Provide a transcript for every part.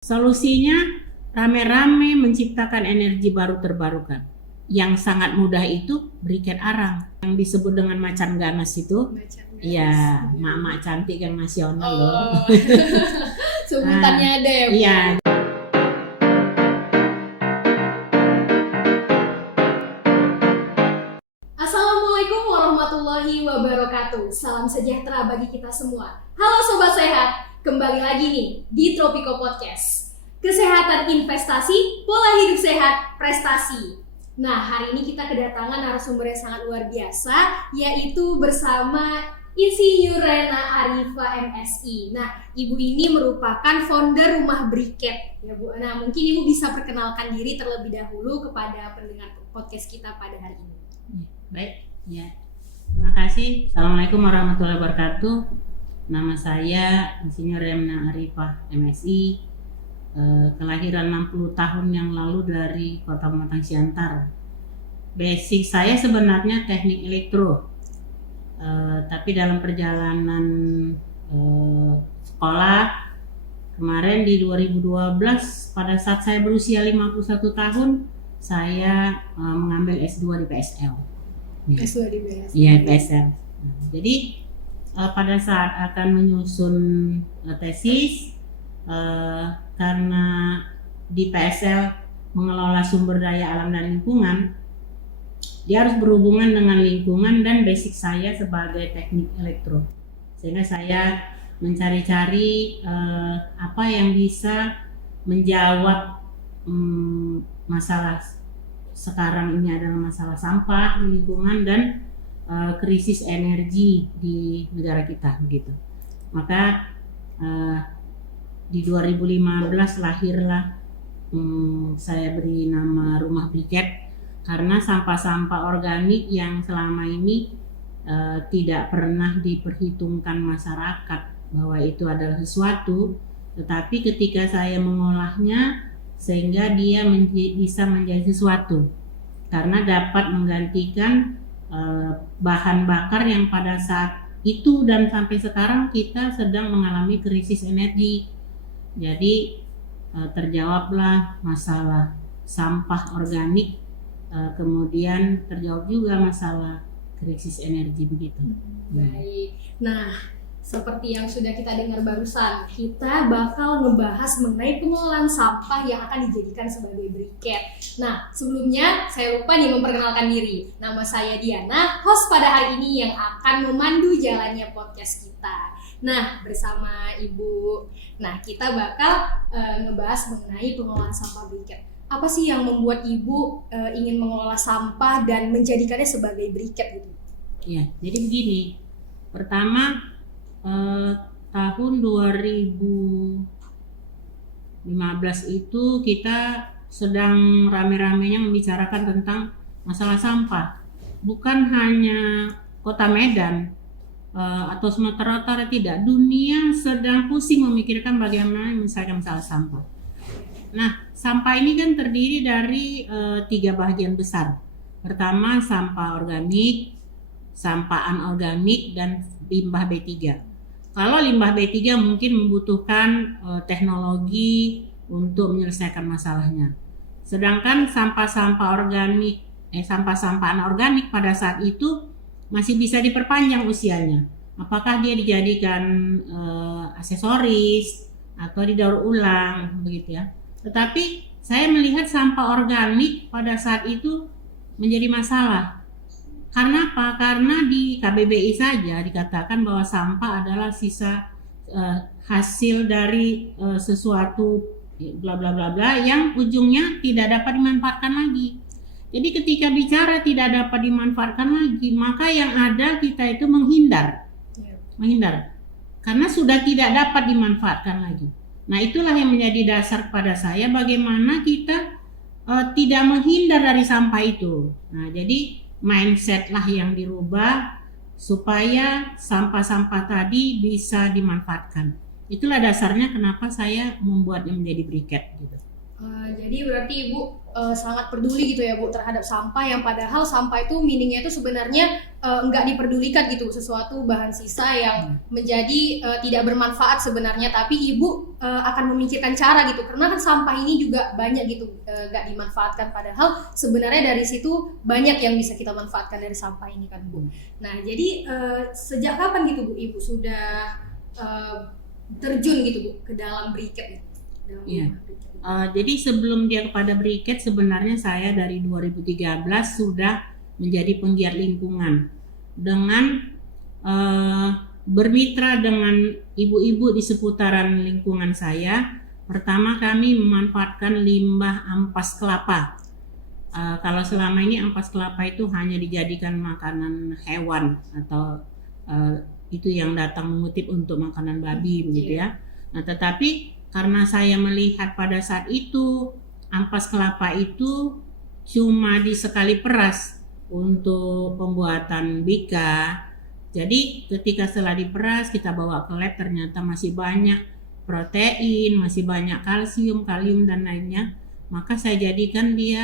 Solusinya rame-rame menciptakan energi baru terbarukan. Yang sangat mudah itu briket arang yang disebut dengan macan ganas itu. Iya, mak-mak cantik yang nasional loh. Sebutannya ada ya, Bu? Iya. Assalamualaikum warahmatullahi wabarakatuh. Salam sejahtera bagi kita semua. Halo Sobat Sehat, kembali lagi nih di Tropico Podcast. Kesehatan investasi, pola hidup sehat, prestasi. Nah, hari ini kita kedatangan narasumber yang sangat luar biasa, yaitu bersama Insinyur Rena Arifah MSI. Nah, Ibu ini merupakan founder Rumah Briket, ya Bu. Nah, mungkin Ibu bisa perkenalkan diri terlebih dahulu kepada pendengar podcast kita pada hari ini. Baik, ya. Terima kasih. Assalamualaikum warahmatullahi wabarakatuh. Nama saya Insinyur Rena Arifah MSI. Kelahiran 60 tahun yang lalu dari Kota Pematang Siantar. Basic saya sebenarnya teknik elektro, tapi dalam perjalanan sekolah kemarin di 2012 pada saat saya berusia 51 tahun saya mengambil S2 di PSL. S2 di PSL. Iya, PSL. Jadi pada saat akan menyusun tesis, karena di PSL mengelola sumber daya alam dan lingkungan, dia harus berhubungan dengan lingkungan dan basic saya sebagai teknik elektro, sehingga saya mencari-cari apa yang bisa menjawab masalah sekarang ini adalah masalah sampah di lingkungan dan krisis energi di negara kita begitu. Maka di 2015 lahirlah saya beri nama Rumah Briket karena sampah-sampah organik yang selama ini tidak pernah diperhitungkan masyarakat bahwa itu adalah sesuatu, tetapi ketika saya mengolahnya sehingga dia bisa menjadi sesuatu karena dapat menggantikan bahan bakar yang pada saat itu dan sampai sekarang kita sedang mengalami krisis energi. Jadi terjawablah masalah sampah organik, kemudian terjawab juga masalah krisis energi begitu. Baik. Nah, seperti yang sudah kita dengar barusan, kita bakal ngebahas mengenai pengelolaan sampah yang akan dijadikan sebagai briket. Nah, sebelumnya saya lupa nih memperkenalkan diri. Nama saya Diana, host pada hari ini yang akan memandu jalannya podcast kita. Nah, bersama Ibu. Nah, kita bakal ngebahas mengenai pengelolaan sampah briket. Apa sih yang membuat Ibu ingin mengelola sampah dan menjadikannya sebagai briket gitu? Ya, jadi begini. Pertama, tahun 2015 itu kita sedang rame-ramenya membicarakan tentang masalah sampah. Bukan hanya Kota Medan atau Sumatera Utara, tidak. Dunia sedang pusing memikirkan bagaimana menyelesaikan masalah sampah. Nah, sampah ini kan terdiri dari 3 bagian besar. Pertama, sampah organik, sampah anorganik, dan limbah B3. Kalau limbah B3 mungkin membutuhkan teknologi untuk menyelesaikan masalahnya. Sedangkan sampah-sampah organik, sampah-sampah anorganik pada saat itu masih bisa diperpanjang usianya. Apakah dia dijadikan aksesoris atau didaur ulang begitu ya. Tetapi saya melihat sampah organik pada saat itu menjadi masalah. Karena apa? Karena di KBBI saja dikatakan bahwa sampah adalah sisa hasil dari sesuatu bla bla bla bla yang ujungnya tidak dapat dimanfaatkan lagi. Jadi ketika bicara tidak dapat dimanfaatkan lagi, maka yang ada kita itu menghindar. Karena sudah tidak dapat dimanfaatkan lagi. Nah, itulah yang menjadi dasar kepada saya bagaimana kita tidak menghindar dari sampah itu. Nah, jadi mindset lah yang dirubah supaya sampah-sampah tadi bisa dimanfaatkan. Itulah dasarnya kenapa saya membuatnya menjadi briket gitu. Jadi berarti Ibu sangat peduli gitu ya Bu terhadap sampah, yang padahal sampah itu meaningnya itu sebenarnya nggak diperdulikan gitu, sesuatu bahan sisa yang menjadi tidak bermanfaat sebenarnya, tapi Ibu akan memikirkan cara gitu, karena kan sampah ini juga banyak gitu nggak dimanfaatkan, padahal sebenarnya dari situ banyak yang bisa kita manfaatkan dari sampah ini kan Bu. Nah jadi sejak kapan gitu Bu Ibu sudah terjun gitu Bu ke dalam briket itu? Iya. Jadi sebelum dia kepada briket, sebenarnya saya dari 2013 sudah menjadi penggiat lingkungan dengan bermitra dengan ibu-ibu di seputaran lingkungan saya. Pertama kami memanfaatkan limbah ampas kelapa. Kalau selama ini ampas kelapa itu hanya dijadikan makanan hewan atau itu yang datang mengutip untuk makanan babi begitu ya. Nah tetapi karena saya melihat pada saat itu ampas kelapa itu cuma disekali peras untuk pembuatan bika. Jadi ketika setelah diperas kita bawa ke lab, ternyata masih banyak protein, masih banyak kalsium, kalium dan lainnya. Maka saya jadikan dia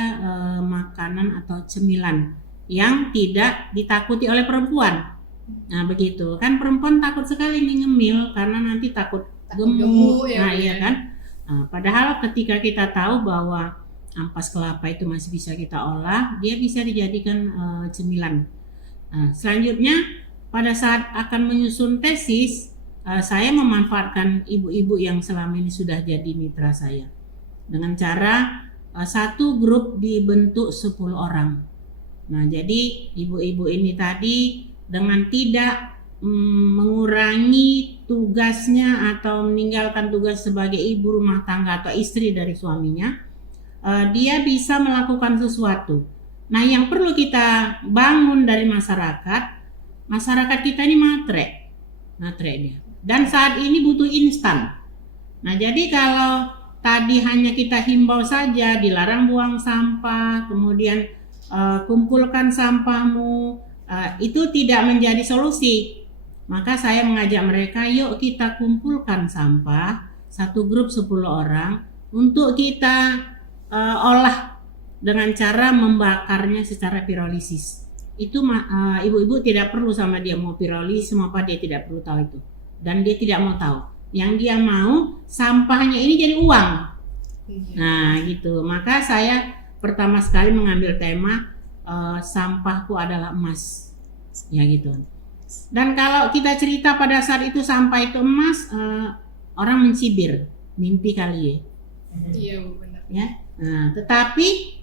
makanan atau cemilan yang tidak ditakuti oleh perempuan. Nah begitu kan, perempuan takut sekali nih ngemil karena nanti takut gemuk. Nah iya kan. Padahal ketika kita tahu bahwa ampas kelapa itu masih bisa kita olah, dia bisa dijadikan cemilan. Selanjutnya pada saat akan menyusun tesis, saya memanfaatkan ibu-ibu yang selama ini sudah jadi mitra saya dengan cara satu grup dibentuk 10 orang. Nah jadi ibu-ibu ini tadi dengan tidak mengurangi tugasnya atau meninggalkan tugas sebagai ibu rumah tangga atau istri dari suaminya, dia bisa melakukan sesuatu. Nah yang perlu kita bangun dari masyarakat kita ini matre dia, dan saat ini butuh instan. Nah jadi kalau tadi hanya kita himbau saja, dilarang buang sampah, kemudian kumpulkan sampahmu, itu tidak menjadi solusi. Maka saya mengajak mereka, yuk kita kumpulkan sampah, satu grup 10 orang, untuk kita olah dengan cara membakarnya secara pirolisis. Itu ibu-ibu tidak perlu sama dia mau pirolisis apa, dia tidak perlu tahu itu. Dan dia tidak mau tahu. Yang dia mau sampahnya ini jadi uang. Nah gitu. Maka saya pertama sekali mengambil tema sampahku adalah emas. Ya gitu. Dan kalau kita cerita pada saat itu sampah itu emas, orang mencibir, mimpi kali ya. Iya benar. Ya. Nah, tetapi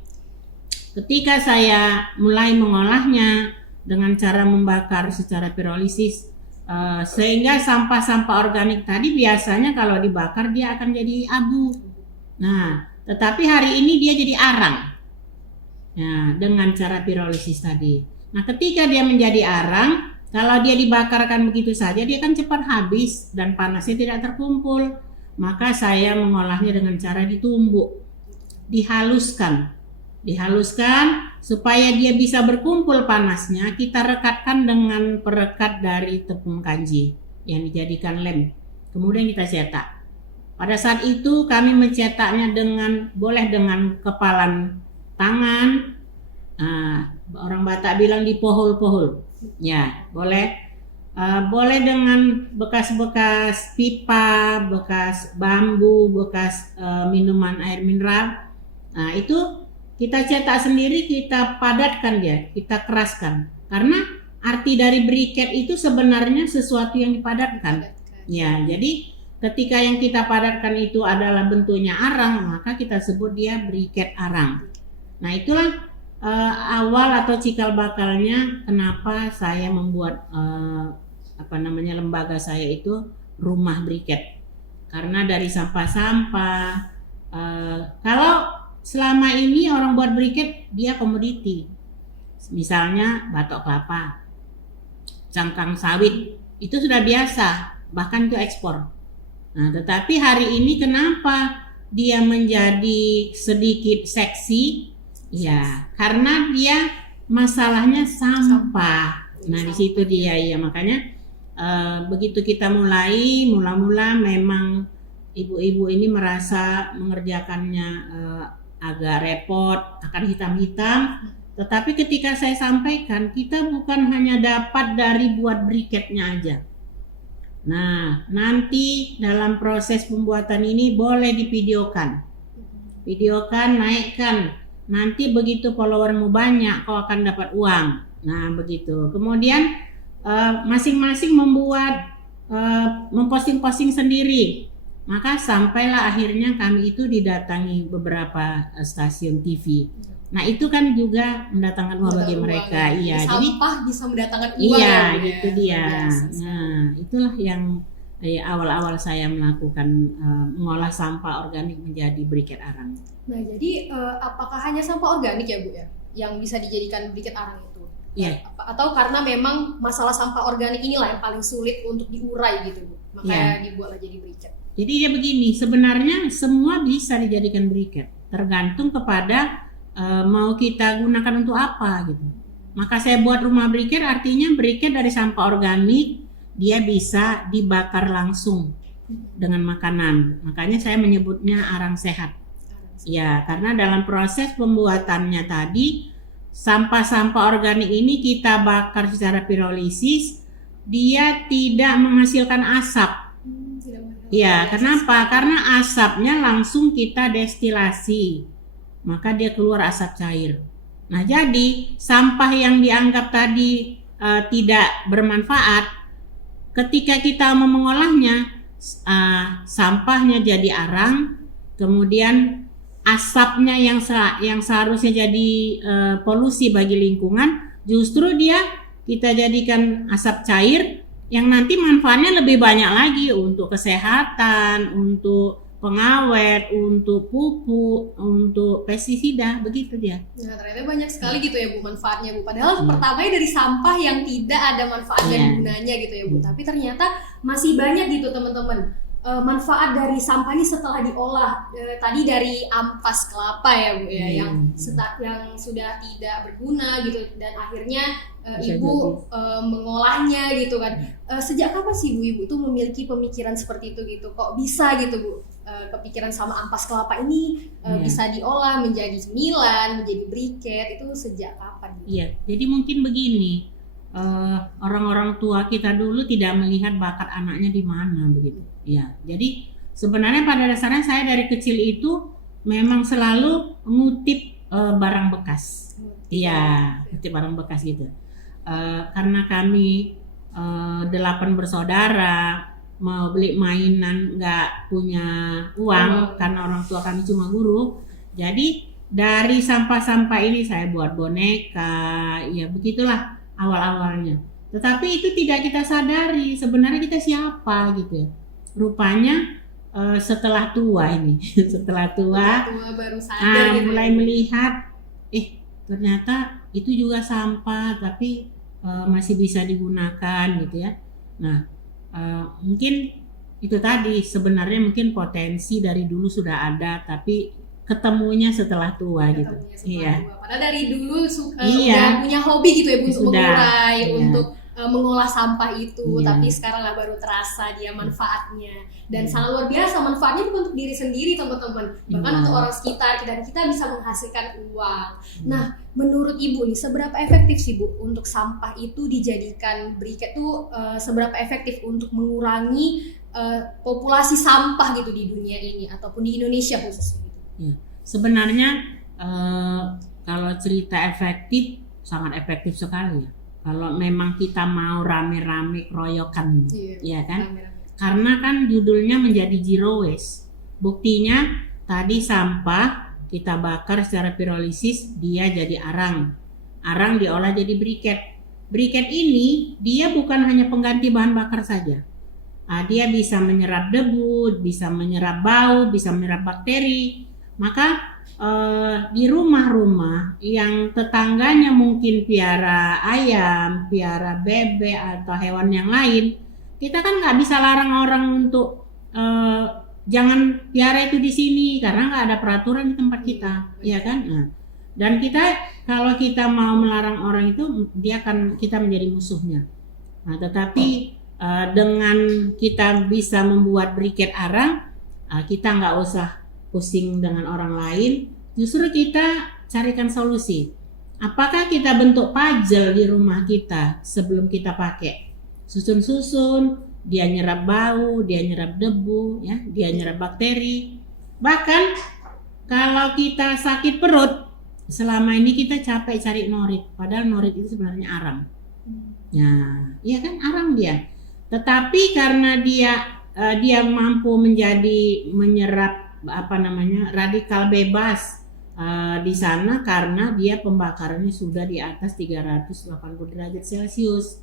ketika saya mulai mengolahnya dengan cara membakar secara pirolisis, sehingga sampah-sampah organik tadi biasanya kalau dibakar dia akan jadi abu. Nah, tetapi hari ini dia jadi arang. Nah, dengan cara pirolisis tadi. Nah, ketika dia menjadi arang, kalau dia dibakarkan begitu saja, dia kan cepat habis dan panasnya tidak terkumpul. Maka saya mengolahnya dengan cara ditumbuk, dihaluskan supaya dia bisa berkumpul panasnya. Kita rekatkan dengan perekat dari tepung kanji yang dijadikan lem. Kemudian kita cetak. Pada saat itu kami mencetaknya boleh dengan kepalan tangan. Orang Batak bilang dipohol-pohol. Ya, boleh dengan bekas-bekas pipa, bekas bambu, bekas minuman air mineral. Nah, itu kita cetak sendiri, kita padatkan dia, kita keraskan. Karena arti dari briket itu sebenarnya sesuatu yang dipadatkan. Ya, jadi ketika yang kita padatkan itu adalah bentuknya arang, maka kita sebut dia briket arang. Nah, itulah awal atau cikal bakalnya kenapa saya membuat lembaga saya itu rumah briket. Karena dari sampah-sampah, kalau selama ini orang buat briket dia komoditi, misalnya batok kelapa, cangkang sawit, itu sudah biasa, bahkan itu ekspor. Nah, tetapi hari ini kenapa dia menjadi sedikit seksi? Ya, karena dia masalahnya sampah. Nah, di situ dia ya, makanya begitu kita mula memang ibu-ibu ini merasa mengerjakannya agak repot, akan hitam-hitam. Tetapi ketika saya sampaikan, kita bukan hanya dapat dari buat briketnya aja. Nah, nanti dalam proses pembuatan ini boleh divideokan. Videokan, naikkan. Nanti begitu followermu banyak, kau akan dapat uang. Nah, begitu. Kemudian masing-masing membuat memposting-posting sendiri. Maka sampailah akhirnya kami itu didatangi beberapa stasiun TV. Nah, itu kan juga mendatangkan uang bagi mereka. Iya, sampah bisa mendatangkan uang. Iya, itu dia. Nah, itulah yang awal-awal saya melakukan mengolah sampah organik menjadi briket arang. Nah, jadi apakah hanya sampah organik ya Bu ya yang bisa dijadikan briket arang itu? Iya. Atau karena memang masalah sampah organik inilah yang paling sulit untuk diurai gitu Bu, makanya dibuatlah jadi briket. Jadi dia begini, sebenarnya semua bisa dijadikan briket, tergantung kepada mau kita gunakan untuk apa gitu. Maka saya buat rumah briket, artinya briket dari sampah organik, dia bisa dibakar langsung dengan makanan. Makanya saya menyebutnya arang sehat. Ya, karena dalam proses pembuatannya tadi, sampah-sampah organik ini kita bakar secara pirolisis, dia tidak menghasilkan asap. Ya, kenapa? Karena asapnya langsung kita destilasi, maka dia keluar asap cair. Nah, jadi sampah yang dianggap tadi tidak bermanfaat, ketika kita mau mengolahnya, sampahnya jadi arang, kemudian asapnya yang seharusnya jadi polusi bagi lingkungan, justru dia kita jadikan asap cair yang nanti manfaatnya lebih banyak lagi untuk kesehatan, untuk pengawet, untuk pupuk, untuk pestisida, begitu dia. Nah, ternyata banyak sekali gitu ya Bu manfaatnya Bu. Padahal pertamanya dari sampah yang tidak ada manfaat dan gunanya gitu ya Bu. Tapi ternyata masih banyak gitu teman-teman. Manfaat dari sampah ini setelah diolah. Tadi dari ampas kelapa ya Bu ya, yang sudah tidak berguna gitu, dan akhirnya Ibu mengolahnya gitu kan. Sejak kapan sih Bu Ibu tuh memiliki pemikiran seperti itu gitu? Kok bisa gitu Bu kepikiran sama ampas kelapa ini bisa diolah menjadi cemilan, menjadi briket, itu sejak kapan? Iya, jadi mungkin begini, orang-orang tua kita dulu tidak melihat bakat anaknya di mana begitu. Ya, jadi sebenarnya pada dasarnya saya dari kecil itu memang selalu ngutip barang bekas. Iya, ngutip barang bekas gitu. Karena kami 8 bersaudara, mau beli mainan nggak punya uang karena orang tua kami cuma guru. Jadi dari sampah-sampah ini saya buat boneka, ya begitulah awal-awalnya. Tetapi itu tidak kita sadari sebenarnya kita siapa gitu ya. Rupanya setelah tua ini, setelah tua baru sadar gitu. Mulai melihat, ternyata itu juga sampah tapi masih bisa digunakan gitu ya. Nah, mungkin itu tadi sebenarnya mungkin potensi dari dulu sudah ada tapi ketemunya setelah tua gitu. Iya. Padahal dari dulu udah punya hobi gitu ya Bu, untuk mengurai, untuk mengolah sampah itu, tapi sekarang lah baru terasa dia manfaatnya, dan sangat luar biasa manfaatnya bukan untuk diri sendiri teman-teman, bahkan untuk orang sekitar, dan kita bisa menghasilkan uang. Nah, menurut Ibu nih seberapa efektif sih Bu untuk sampah itu dijadikan briket tuh, seberapa efektif untuk mengurangi populasi sampah gitu di dunia ini ataupun di Indonesia khususnya? Ya, sebenarnya kalau cerita efektif sangat efektif sekali ya. Kalau memang kita mau rame-rame keroyokan, ya kan? Rame-rame. Karena kan judulnya menjadi zero waste. Buktinya tadi sampah kita bakar secara pirolisis, dia jadi arang. Arang diolah jadi briket. Briket ini dia bukan hanya pengganti bahan bakar saja. Dia bisa menyerap debu, bisa menyerap bau, bisa menyerap bakteri. Maka di rumah-rumah yang tetangganya mungkin piara ayam, piara bebek atau hewan yang lain, kita kan nggak bisa larang orang untuk jangan piara itu di sini karena nggak ada peraturan di tempat kita, ya kan? Nah, dan kita kalau kita mau melarang orang itu, kita menjadi musuhnya. Nah, tetapi dengan kita bisa membuat briket arang, kita nggak usah pusing dengan orang lain, justru kita carikan solusi. Apakah kita bentuk puzzle di rumah kita sebelum kita pakai? Susun-susun, dia nyerap bau, dia nyerap debu, ya, dia nyerap bakteri. Bahkan kalau kita sakit perut, selama ini kita capek cari norit, padahal norit itu sebenarnya arang. Nah, iya kan, arang dia. Tetapi karena dia mampu menyerap radikal bebas di sana, karena dia pembakarannya sudah di atas 380 derajat Celcius.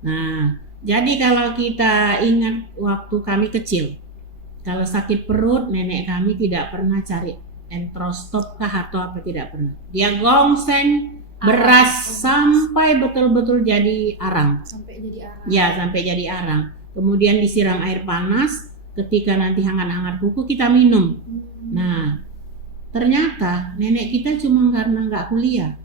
Nah, jadi kalau kita ingat waktu kami kecil, kalau sakit perut, nenek kami tidak pernah cari entrostop kah atau apa, tidak pernah. Dia gongseng beras sampai betul-betul jadi arang. Sampai jadi arang. Ya, sampai jadi arang. Kemudian disiram air panas, ketika nanti hangat-hangat kuku kita minum. Nah, ternyata nenek kita cuma karena nggak kuliah.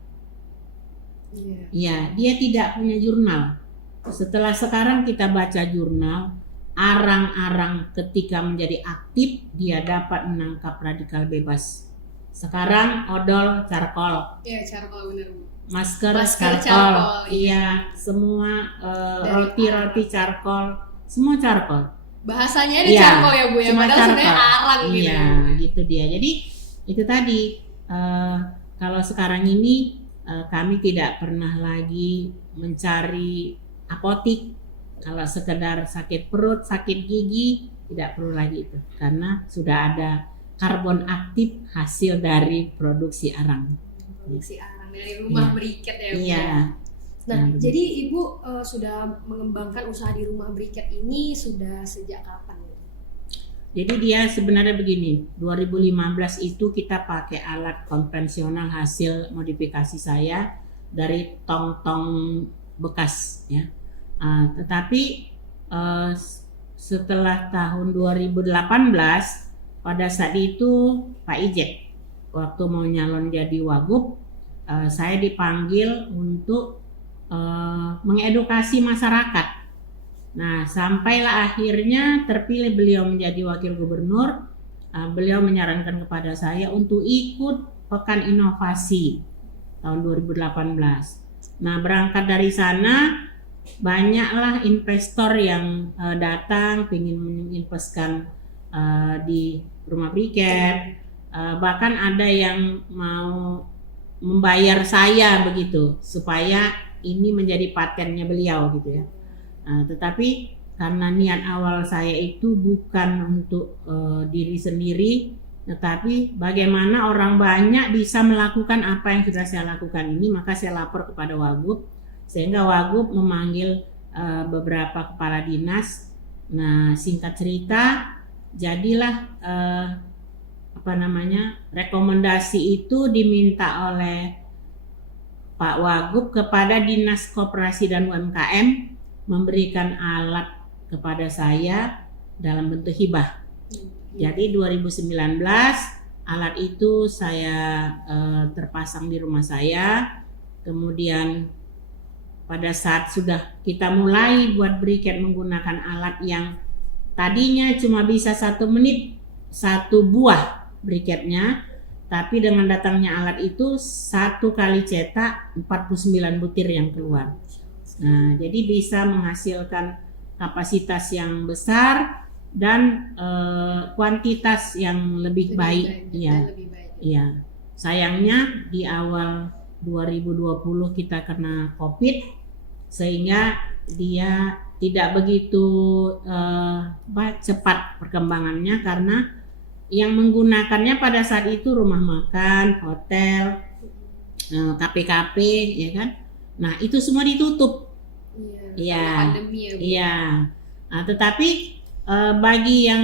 Ya, dia tidak punya jurnal. Setelah sekarang kita baca jurnal, arang-arang ketika menjadi aktif dia dapat menangkap radikal bebas. Sekarang odol charcoal. Iya, charcoal benar. Masker charcoal. Iya, semua roti charcoal, semua charcoal. Bahasanya ada charcoal ya Bu ya, padahal sebenarnya arang gitu. Iya, gitu dia. Jadi itu tadi kalau sekarang ini kami tidak pernah lagi mencari apotik. Kalau sekedar sakit perut, sakit gigi, tidak perlu lagi itu, karena sudah ada karbon aktif hasil dari produksi arang. Produksi arang dari rumah briket ya Bu. Iya. Nah, jadi Ibu sudah mengembangkan usaha di rumah briket ini sudah sejak kapan? Jadi dia sebenarnya begini, 2015 itu kita pakai alat konvensional hasil modifikasi saya dari tong-tong bekas, ya. Tetapi setelah tahun 2018, pada saat itu Pak Ijek waktu mau nyalon jadi wagub, saya dipanggil untuk mengedukasi masyarakat. Nah, sampailah akhirnya terpilih beliau menjadi wakil gubernur. Beliau menyarankan kepada saya untuk ikut Pekan Inovasi tahun 2018. Nah, berangkat dari sana banyaklah investor yang datang ingin menginvestkan di rumah briket, bahkan ada yang mau membayar saya begitu supaya ini menjadi patennya beliau gitu ya. Tetapi karena niat awal saya itu bukan untuk diri sendiri, tetapi bagaimana orang banyak bisa melakukan apa yang sudah saya lakukan ini, maka saya lapor kepada Wagub, sehingga Wagub memanggil beberapa kepala dinas. Nah, singkat cerita, jadilah rekomendasi itu diminta oleh Pak Wagub kepada Dinas Koperasi dan UMKM memberikan alat kepada saya dalam bentuk hibah. Jadi 2019 alat itu saya terpasang di rumah saya. Kemudian pada saat sudah kita mulai buat briket menggunakan alat yang tadinya cuma bisa 1 menit 1 buah briketnya, tapi dengan datangnya alat itu 1 kali cetak 49 butir yang keluar. Nah, jadi bisa menghasilkan kapasitas yang besar dan kuantitas yang lebih baik. Iya. Sayangnya di awal 2020 kita kena COVID, sehingga dia tidak begitu cepat perkembangannya, karena yang menggunakannya pada saat itu rumah makan, hotel, KP-KP, ya kan. Nah, itu semua ditutup. Iya. Iya. Nah, tetapi bagi yang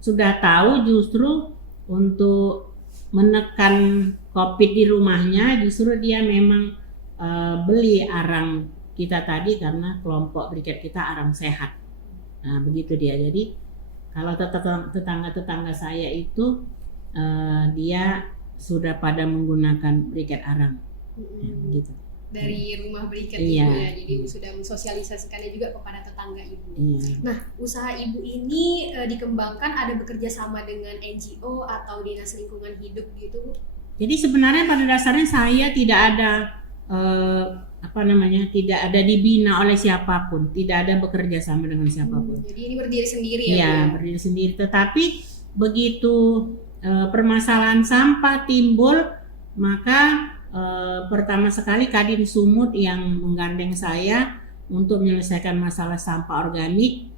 sudah tahu, justru untuk menekan COVID di rumahnya, justru dia memang beli arang kita tadi, karena kelompok briket kita arang sehat. Nah, begitu dia. Jadi kalau tetangga-tetangga saya itu dia sudah pada menggunakan briket arang. Ya, begitu. dari rumah Briket Iya. Ibu ya. Jadi Ibu sudah mensosialisasikannya juga kepada tetangga Ibu. Iya. Nah, usaha Ibu ini dikembangkan ada bekerja sama dengan NGO atau Dinas Lingkungan Hidup gitu, Bu? Jadi sebenarnya pada dasarnya saya tidak ada tidak ada dibina oleh siapapun, tidak ada bekerja sama dengan siapapun. Jadi ini berdiri sendiri ya? Iya, Bu? berdiri sendiri. Tetapi begitu permasalahan sampah timbul, maka pertama sekali Kadin Sumut yang menggandeng saya untuk menyelesaikan masalah sampah organik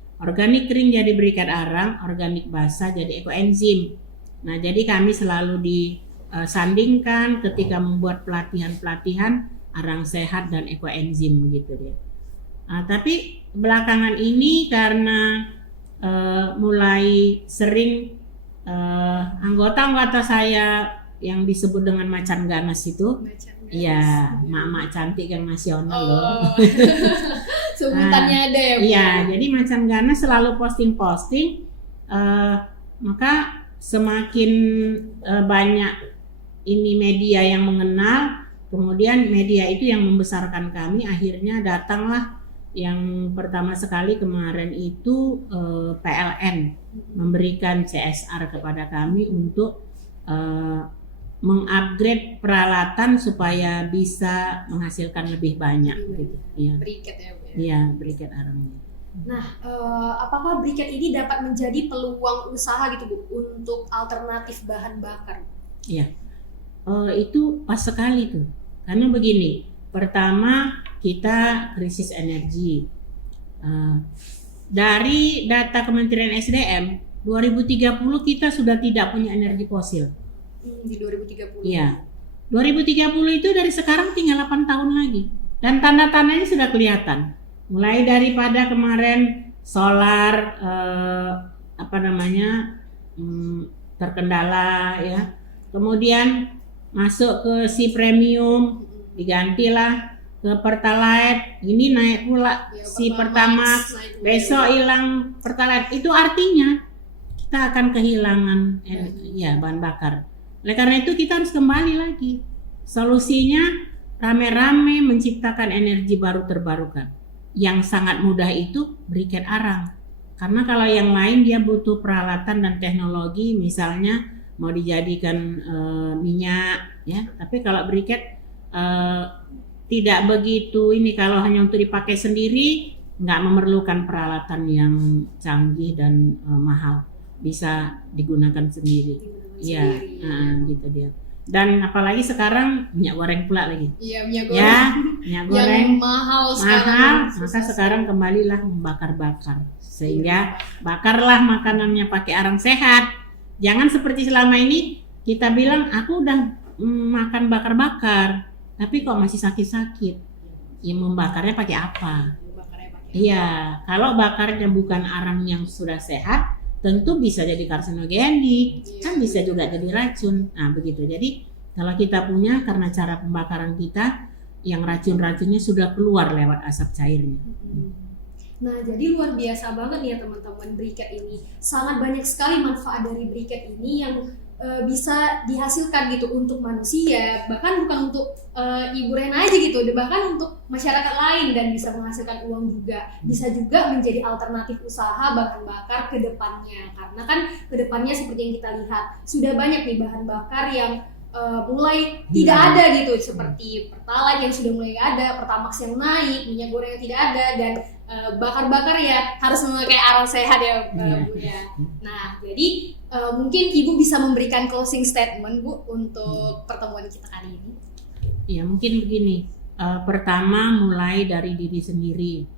kering jadi berikat arang, organik basah jadi ekoenzim. Nah, jadi kami selalu disandingkan ketika membuat pelatihan arang sehat dan ekoenzim begitu dia. Tapi belakangan ini karena mulai sering anggota-anggota saya yang disebut dengan macan ganas itu, iya, mak-mak cantik yang nasional loh. Sebutannya ada ya, Bu? Iya, jadi macan ganas selalu posting-posting, maka semakin banyak ini media yang mengenal. Kemudian media itu yang membesarkan kami, akhirnya datanglah yang pertama sekali kemarin itu PLN memberikan CSR kepada kami untuk mengupgrade peralatan supaya bisa menghasilkan lebih banyak gitu. Iya. Briket ya, Bu? Iya, briket arang. Nah, apakah briket ini dapat menjadi peluang usaha gitu, Bu, untuk alternatif bahan bakar? Iya. Itu pas sekali tuh. Karena begini, pertama kita krisis energi. Dari data Kementerian SDM, 2030 kita sudah tidak punya energi fosil. Di 2030? Iya. 2030 itu dari sekarang tinggal 8 tahun lagi. Dan tanda-tandanya sudah kelihatan. Mulai daripada kemarin solar terkendala ya. Kemudian masuk ke si premium, digantilah ke Pertalite, ini naik pula Ya, si Pertamax, Pertamax, besok hilang Pertalite. Itu artinya kita akan kehilangan bahan bakar. Oleh karena itu kita harus kembali lagi. Solusinya rame-rame menciptakan energi baru terbarukan. Yang sangat mudah itu briket arang. Karena kalau yang lain dia butuh peralatan dan teknologi, misalnya mau dijadikan minyak ya, tapi kalau briket tidak begitu ini, kalau hanya untuk dipakai sendiri nggak memerlukan peralatan yang canggih dan mahal, bisa digunakan sendiri. Iya, gitu dia. Dan apalagi sekarang minyak goreng pula lagi. Iya, minyak goreng. Ya, minyak goreng yang mahal sekarang. maka sekarang kembalilah membakar-bakar. Sehingga bakarlah makanannya pakai arang sehat. Jangan seperti selama ini kita bilang aku udah makan bakar-bakar, tapi kok masih sakit-sakit. Ya membakarnya pakai apa? Iya, kalau bakarnya bukan arang yang sudah sehat, tentu bisa jadi karsinogenik, kan bisa juga jadi racun. Nah begitu. Jadi kalau kita punya, karena cara pembakaran kita yang racun-racunnya sudah keluar lewat asap cairnya. Nah, jadi luar biasa banget nih ya teman-teman briket ini. Sangat banyak sekali manfaat dari briket ini yang bisa dihasilkan gitu untuk manusia, bahkan bukan untuk Ibu Rena aja gitu, bahkan untuk masyarakat lain, dan bisa menghasilkan uang juga. Bisa juga menjadi alternatif usaha bahan bakar ke depannya. Karena kan ke depannya seperti yang kita lihat, sudah banyak nih bahan bakar yang mulai tidak ada gitu, seperti Pertalite yang sudah mulai ada, Pertamax yang naik, minyak goreng yang tidak ada, dan bakar-bakar ya harus memakai arang sehat ya, Bu ya. Nah, jadi mungkin Ibu bisa memberikan closing statement, Bu, untuk pertemuan kita kali ini. Ya, mungkin begini. Pertama mulai dari diri sendiri,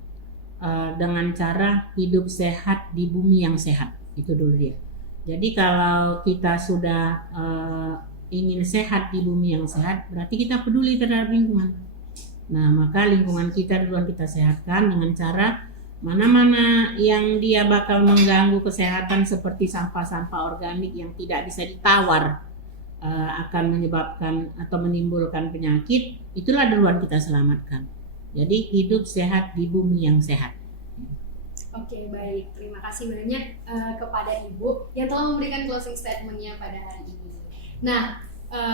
dengan cara hidup sehat di bumi yang sehat. Itu dulu dia. Jadi kalau kita sudah ingin sehat di bumi yang sehat, berarti kita peduli terhadap lingkungan. Nah, maka lingkungan kita duluan kita sehatkan dengan cara mana-mana yang dia bakal mengganggu kesehatan, seperti sampah-sampah organik yang tidak bisa ditawar, akan menyebabkan atau menimbulkan penyakit, itulah duluan kita selamatkan. Jadi hidup sehat di bumi yang sehat. Oke, baik. Terima kasih banyak kepada Ibu yang telah memberikan closing statement-nya pada hari ini. Nah,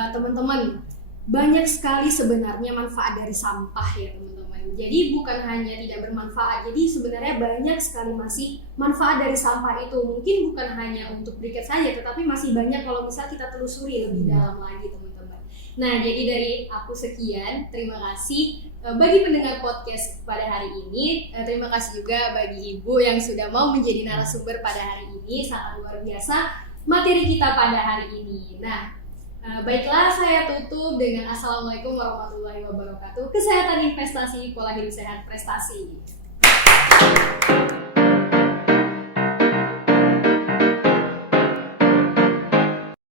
teman-teman, banyak sekali sebenarnya manfaat dari sampah ya teman-teman. Jadi bukan hanya tidak bermanfaat, jadi sebenarnya banyak sekali masih manfaat dari sampah itu. Mungkin bukan hanya untuk briket saja, tetapi masih banyak kalau misal kita telusuri lebih dalam lagi teman-teman. Nah, jadi dari aku sekian, terima kasih bagi pendengar podcast pada hari ini. Terima kasih juga bagi Ibu yang sudah mau menjadi narasumber pada hari ini. Sangat luar biasa materi kita pada hari ini. Nah, baiklah, saya tutup dengan Assalamualaikum warahmatullahi wabarakatuh. Kesehatan investasi, pola hidup sehat prestasi.